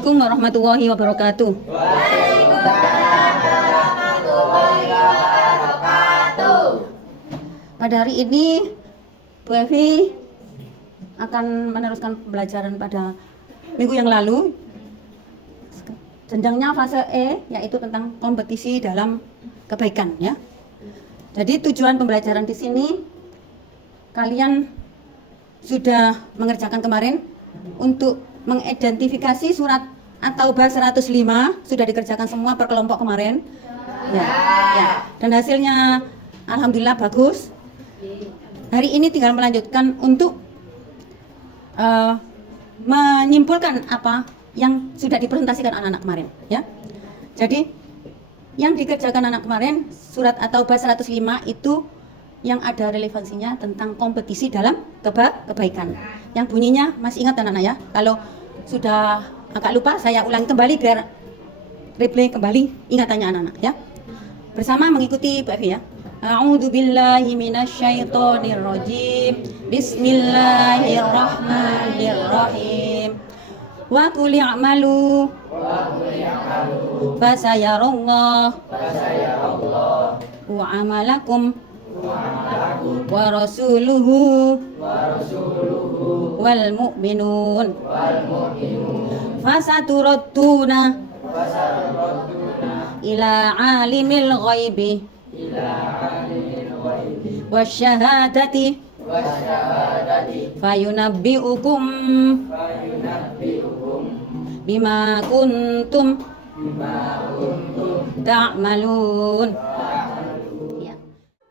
Assalamualaikum warahmatullahi wabarakatuh. Waalaikumsalam warahmatullahi wabarakatuh. Pada hari ini Bu Evi akan meneruskan pembelajaran pada minggu yang lalu. Jenjangnya fase E, yaitu tentang kompetisi dalam kebaikan, ya. Jadi tujuan pembelajaran di sini kalian sudah mengerjakan kemarin untuk mengidentifikasi surat At-Taubah 105, sudah dikerjakan semua per kelompok kemarin. Ya. Dan hasilnya alhamdulillah bagus. Hari ini tinggal melanjutkan untuk menyimpulkan apa yang sudah dipresentasikan anak-anak kemarin, ya. Jadi yang dikerjakan anak kemarin surat At-Taubah 105 itu yang ada relevansinya tentang kompetisi dalam kebaikan. Yang bunyinya masih ingat anak-anak, ya? Kalau sudah agak lupa saya ulangi kembali biar replay kembali ingatannya anak-anak, ya. Bersama mengikuti Bu Evi, ya. A'udzu billahi minasyaitonir rajim. Bismillahirrahmanirrahim. Wa qul i'malu fasayarallahu wa amalakum wa rasuluhu wal mu'minun fasaturadduna ila alimil ghaibi wasyahadati fayunabbi'ukum bima kuntum ta'malun. Ya.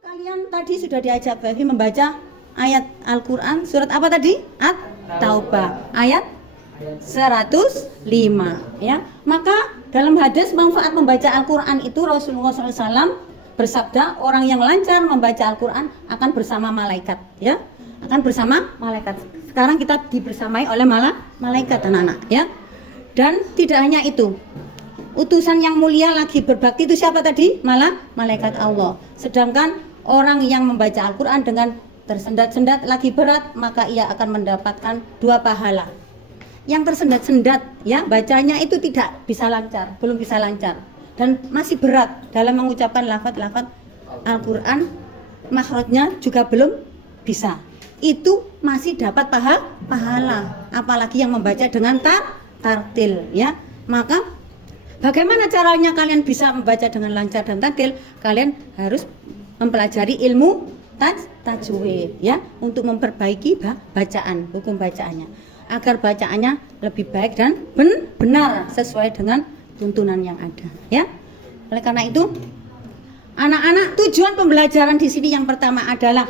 Kalian tadi sudah diajak Bu Evi membaca ayat Al-Quran surat apa tadi? At-Taubah ayat 105, ya. Maka dalam hadis manfaat membaca Al-Quran itu Rasulullah SAW bersabda, orang yang lancar membaca Al-Quran akan bersama malaikat, ya. Akan bersama malaikat. Sekarang kita dibersamai oleh malaikat, anak-anak, ya. Dan tidak hanya itu, utusan yang mulia lagi berbakti itu siapa tadi? Malaikat Allah. Sedangkan orang yang membaca Al-Quran dengan tersendat-sendat lagi berat, maka ia akan mendapatkan 2 pahala. Yang tersendat-sendat, ya, bacanya itu tidak bisa lancar, belum bisa lancar, dan masih berat dalam mengucapkan lafaz-lafaz Al-Quran, makhrajnya juga belum bisa. Itu masih dapat pahala, apalagi yang membaca dengan tartil, ya. Maka bagaimana caranya kalian bisa membaca dengan lancar dan tartil? Kalian harus mempelajari ilmu tajwid, ya, untuk memperbaiki bacaan, hukum bacaannya, agar bacaannya lebih baik dan benar sesuai dengan tuntunan yang ada, ya. Oleh karena itu, anak-anak, tujuan pembelajaran di sini yang pertama adalah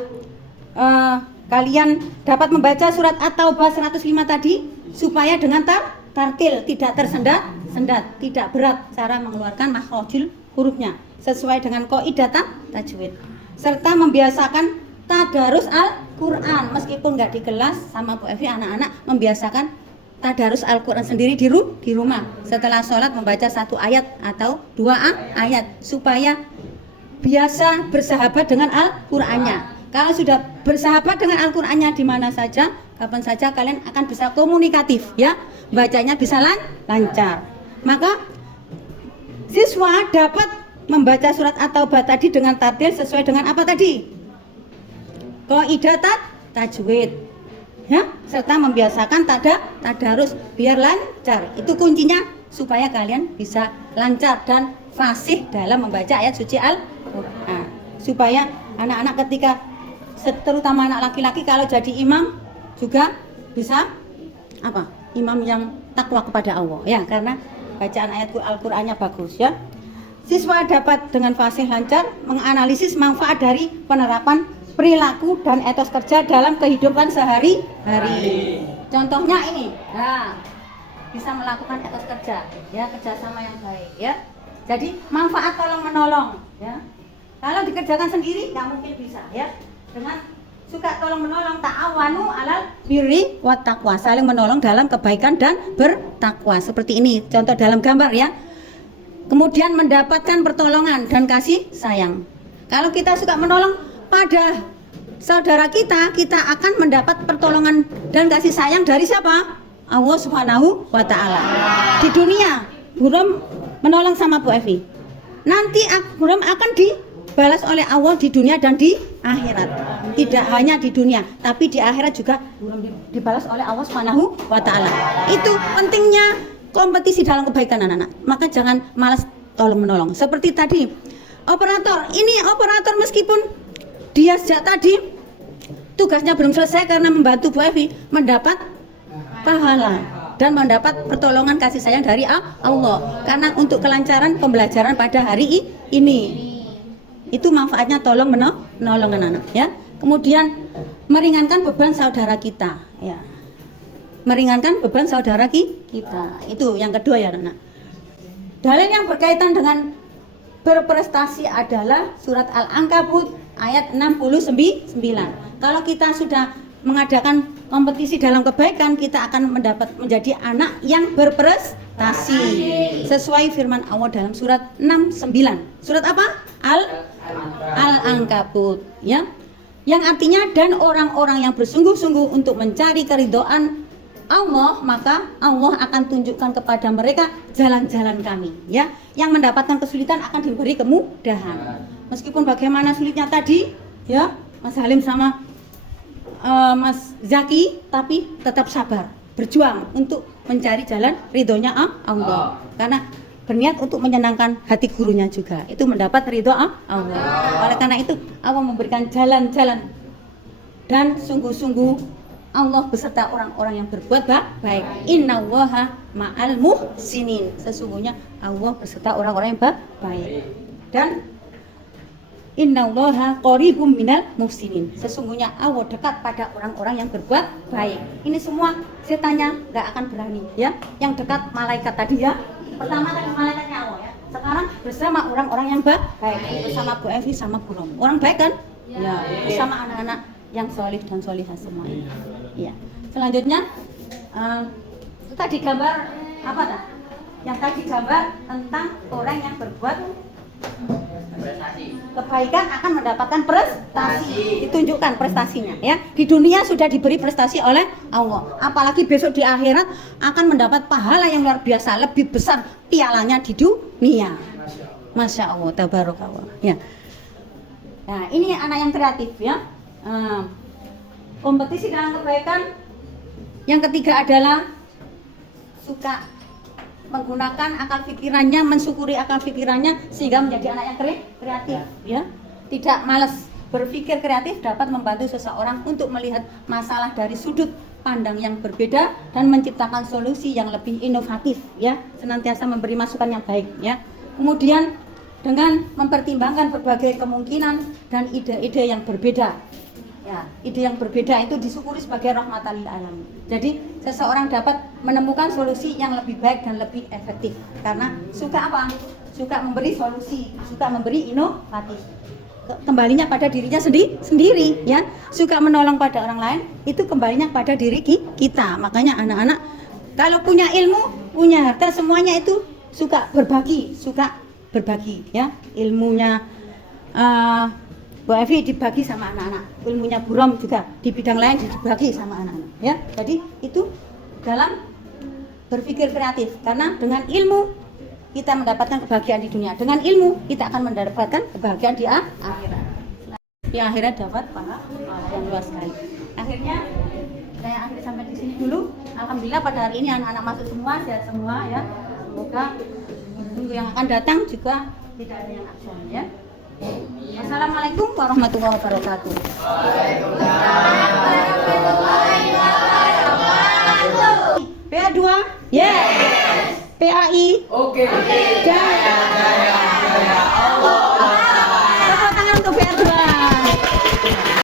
kalian dapat membaca surat At-Taubah 105 tadi supaya dengan tartil, tidak tersendat-sendat, tidak berat cara mengeluarkan makhrajul hurufnya sesuai dengan kaidah tajwid, serta membiasakan tadarus Al-Quran. Meskipun nggak di kelas sama Bu Evi, anak-anak membiasakan tadarus Al-Quran sendiri di rumah. Setelah sholat membaca 1 ayat atau 2 ayat supaya biasa bersahabat dengan Al-Qurannya. Kalau sudah bersahabat dengan Al-Qurannya di mana saja, kapan saja, kalian akan bisa komunikatif, ya. Bacanya bisa lancar. Maka siswa dapat membaca surat At-Taubah tadi dengan tartil sesuai dengan apa tadi? Kaidah tajwid, ya, serta membiasakan tadarus biar lancar. Itu kuncinya supaya kalian bisa lancar dan fasih dalam membaca ayat suci Al-Quran. Supaya anak-anak ketika, terutama anak laki-laki, kalau jadi imam juga bisa apa? Imam yang takwa kepada Allah, ya, karena bacaan ayat Al-Qurannya bagus, ya. Siswa dapat dengan fasih lancar menganalisis manfaat dari penerapan perilaku dan etos kerja dalam kehidupan sehari-hari. Contohnya ini, nah, bisa melakukan etos kerja, ya, kerjasama yang baik, ya. Jadi manfaat tolong menolong, ya. Kalau dikerjakan sendiri nggak mungkin bisa, ya. Dengan suka tolong menolong, ta'awanu alal birri wat taqwa, saling menolong dalam kebaikan dan bertakwa. Seperti ini contoh dalam gambar, ya. Kemudian mendapatkan pertolongan dan kasih sayang. Kalau kita suka menolong pada saudara kita, kita akan mendapat pertolongan dan kasih sayang dari siapa? Allah Subhanahu wa Ta'ala. Di dunia Burom menolong sama Bu Evi. Nanti Burom akan dibalas oleh Allah di dunia dan di akhirat. Tidak hanya di dunia, tapi di akhirat juga Burom dibalas oleh Allah Subhanahu wa Ta'ala. Itu pentingnya kompetisi dalam kebaikan anak-anak. Maka jangan malas tolong menolong. Seperti tadi operator, ini operator meskipun dia sejak tadi tugasnya belum selesai karena membantu Bu Evi, mendapat pahala dan mendapat pertolongan kasih sayang dari Allah karena untuk kelancaran pembelajaran pada hari ini. Itu manfaatnya tolong menolong anak-anak ya. Kemudian meringankan beban saudara kita ya. Meringankan beban saudara kita. Itu yang kedua ya anak-anak. Dalil yang berkaitan dengan berprestasi adalah surat Al-Ankabut ayat 69. Kalau kita sudah mengadakan kompetisi dalam kebaikan, kita akan menjadi anak yang berprestasi sesuai firman Allah dalam surat 69. Surat apa? Al-Ankabut ya. Yang artinya dan orang-orang yang bersungguh-sungguh untuk mencari keridhaan Allah, maka Allah akan tunjukkan kepada mereka jalan-jalan kami ya. Yang mendapatkan kesulitan akan diberi kemudahan. Meskipun bagaimana sulitnya tadi ya, Mas Halim sama Mas Zaki, tapi tetap sabar, berjuang untuk mencari jalan ridhonya Allah. Karena berniat untuk menyenangkan hati gurunya juga, itu mendapat ridho Allah. Oleh karena itu Allah memberikan jalan-jalan dan sungguh-sungguh Allah beserta orang-orang yang berbuat baik. Innallaha ma'al muhsinin. Sesungguhnya Allah beserta orang-orang yang baik. Dan innallaha qaribum minal muhsinin. Sesungguhnya Allah dekat pada orang-orang yang berbuat baik. Ini semua setannya nggak akan berani ya. Yang dekat malaikat tadi ya. Pertama tadi malaikatnya Allah ya. Sekarang bersama orang-orang yang baik. Bersama Bu Evi sama Bu Rom. Orang baik kan? Ya. Bersama anak-anak yang solih dan solihah semuanya. Ya. Selanjutnya tadi gambar apa dah? Yang tadi gambar tentang orang yang berbuat kebaikan akan mendapatkan prestasi. Ditunjukkan prestasinya ya. Di dunia sudah diberi prestasi oleh Allah. Apalagi besok di akhirat akan mendapat pahala yang luar biasa, lebih besar pialanya di dunia. Masya Allah, tabarakallah. Ya. Nah, ini anak yang kreatif ya. Kompetisi dalam kebaikan. Yang ketiga adalah suka menggunakan akal pikirannya, mensyukuri akal pikirannya sehingga menjadi anak yang kreatif ya. Tidak malas berpikir kreatif, dapat membantu seseorang untuk melihat masalah dari sudut pandang yang berbeda dan menciptakan solusi yang lebih inovatif ya, senantiasa memberi masukan yang baik ya. Kemudian dengan mempertimbangkan berbagai kemungkinan dan ide-ide yang berbeda. Ya, ide yang berbeda itu disyukuri sebagai rahmatan lil alamin. Jadi seseorang dapat menemukan solusi yang lebih baik dan lebih efektif karena suka apa? Suka memberi solusi, suka memberi inovatif. Kembalinya pada dirinya sendiri ya. Suka menolong pada orang lain itu kembalinya pada diri kita. Makanya anak-anak kalau punya ilmu, punya harta, semuanya itu suka berbagi ya. Ilmunya Bu Evi dibagi sama anak-anak, ilmunya Bu Rom juga di bidang lain dibagi sama anak-anak ya. Jadi itu dalam berpikir kreatif karena dengan ilmu kita mendapatkan kebahagiaan di dunia, dengan ilmu kita akan mendapatkan kebahagiaan di akhirat. Di akhirat dapat pahala yang luas sekali. Akhirnya saya akhiri sampai di sini dulu. Alhamdulillah pada hari ini anak-anak masuk semua, sehat semua ya. Semoga minggu yang akan datang juga tidak ada yang absen ya. Assalamualaikum warahmatullahi wabarakatuh. Waalaikumsalam warahmatullahi wabarakatuh. PA2? Yes. PAI? Oke. Jaya. Jaya Allah.